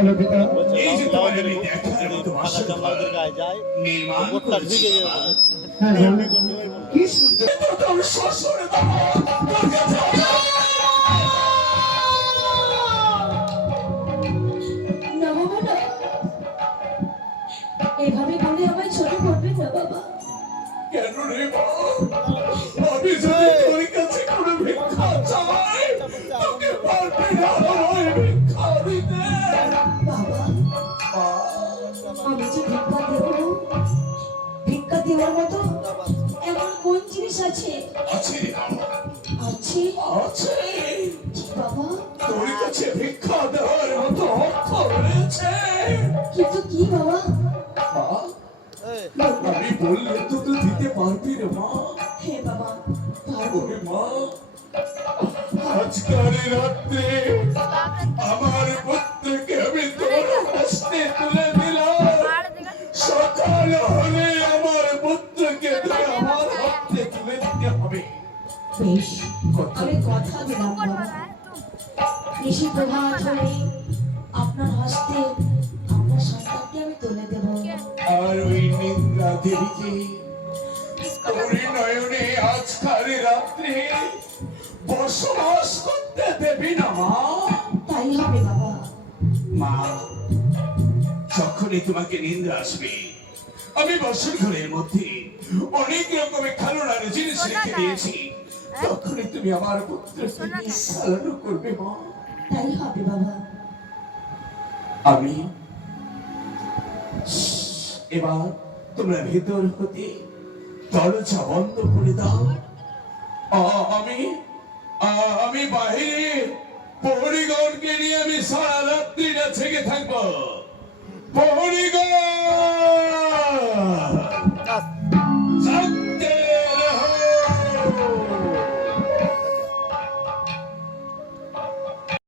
বলো পিতা। এই যে তোমার আমি দেখার মতো অসংখ্য নির্মাণ করেছি বাবা। হ্যাঁ বলো। কি সুন্দর তোর শ্বশুর বাবা তোর কাছে না বাবা না, এভাবে বলে আমায় ছোট করবেন না বাবা। কেন রে বাবা? আমি যদি তোর কাছে কোনো ভিক্ষা চাই তোকে পারবি না আমার ভিক্ষা দিতে। বাবা আমি যে ভিক্ষা দেব, ভিক্ষা দেওয়ার মতো এমন কোন জিনিস আছে? আছে রে বাবা, আছে আছে। কি বাবা? তোর কাছে ভিক্ষা দেওয়ার মতো অর্থ রয়েছে। কিন্তু কি বাবা? মা, আমি বললে তো তুই দিতে পারবি রে মা। হে বাবা পারবো। ওরে মা, আজকাল রাত্রে আমার পুত্রকে আমি তোর হস্তে তুলে দিলাম। সকাল হলে আমার পুত্রকে তুই আমার হাতে তুলে দিতে হবে। বেশ, আমি কথা দিলাম বাবা। নিশি প্রভাত হলে আপনার হস্তে আপনার সন্তানকে আমি তুলে দেব। আর ওই নিদ্রা দেবীকে তোর নয়নে আজকাল রাত্রে বসবাস করতে দেবি না মা। তাই হবে বাবা। মা, যখনই তোমাকে নিদ্রা আসবে আমি বসর ঘরের মধ্যে অনেক রকমের খেলনার জিনিস রেখে দিয়েছি, তখনই তুমি আমার পুত্রকে নিয়ে খেলানো করবে মা। তাই হবে বাবা। আমি এবার তোমরা ভেতর হতে দরজা বন্ধ করে দাও। আমি আমি বাইরে প্রহরীগণকে নিয়ে আমি সারা রাত্রিটা থেকে থাকবো। প্রহরীগণ